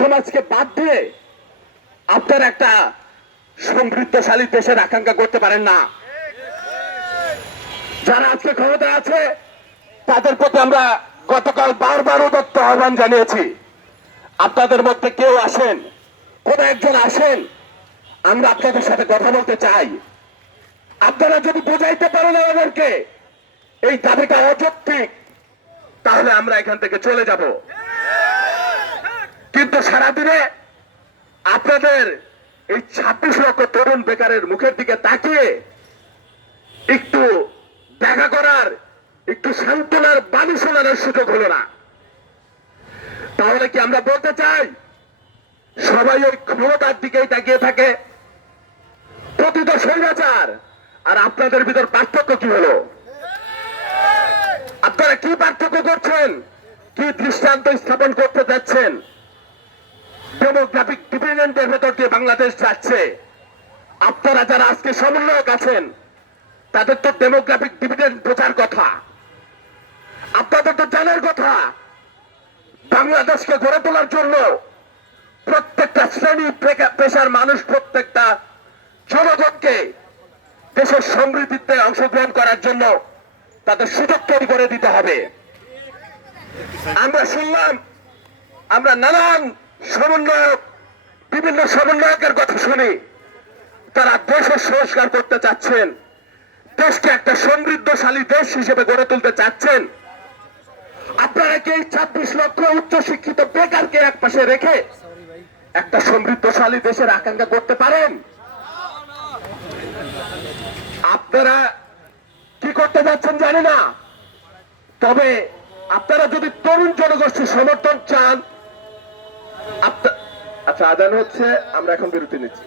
সমাজকে বাদ দিয়ে আপনার একটা সমৃদ্ধশালী দেশের আকাঙ্ক্ষা করতে পারেন না। যারা আজকে ক্ষমতা আছে, তাদের প্রতি আমরা গতকাল বারবার উদত্ত আহ্বান জানিয়েছি। আপনাদের মধ্যে কেউ আসেন, কোন একজন আসেন, আমরা আপনাদের সাথে কথা বলতে চাই। আপনারা যদি বোঝাইতে পারেন আমাদেরকে, এই দাবিটা অযৌক্তিক, তাহলে আমরা এখান থেকে চলে যাব। কিন্তু সারাদিনে আপনাদের এই ছাব্বিশ লক্ষ তরুণ বেকারের মুখের দিকে তাকিয়ে একটু দেখা করার, একটু সান্ত্বনার বাণী শোনানোর সুযোগ হলো না। তাহলে কি আমরা বলতে চাই, সবাই ওই ক্ষমতার দিকেই তাকিয়ে থাকে? প্রতিটা স্বৈরাচার আর আপনাদের ভিতর পার্থক্য কি হলো? আপনারা কি পার্থক্য করছেন? কি দৃষ্টান্ত স্থাপন করতে যাচ্ছেন? ডেমোগ্রাফিক ডিপেন্ডেন্টের ভেতর দিয়ে বাংলাদেশ যাচ্ছে। আপনারা যারা আজকে সমন্বয়ক আছেন, তাদের তো ডেমোগ্রাফিক ডিভিডেন্ড বোঝার কথা। আপনাদের তো জানার কথা, বাংলাদেশকে গড়ে তোলার জন্য প্রত্যেকটা শ্রেণি পেশার মানুষ প্রত্যেকটা জনগণকে দেশের সমৃদ্ধিতে অংশগ্রহণ করার জন্য তাদের সুযোগ তৈরি করে দিতে হবে। আমরা শুনলাম, আমরা নানান সমন্বয়ক, বিভিন্ন সমন্বয়কের কথা শুনি। তারা দেশের সংস্কার করতে চাচ্ছেন। দেশকে একটা সমৃদ্ধশালী দেশ হিসেবে গড়ে তুলতে চাচ্ছেন। আপনারা কি এই ছাব্বিশ লক্ষ উচ্চ শিক্ষিত বেকারকে এক পাশে রেখে একটা সমৃদ্ধশালী দেশের আকাঙ্ক্ষা করতে পারেন? আপনারা কি করতে যাচ্ছেন জানি না। তবে আপনারা যদি তরুণ জনগোষ্ঠীর সমর্থন চান আচ্ছা আদান হচ্ছে আমরা এখন বিরতি নিচ্ছি।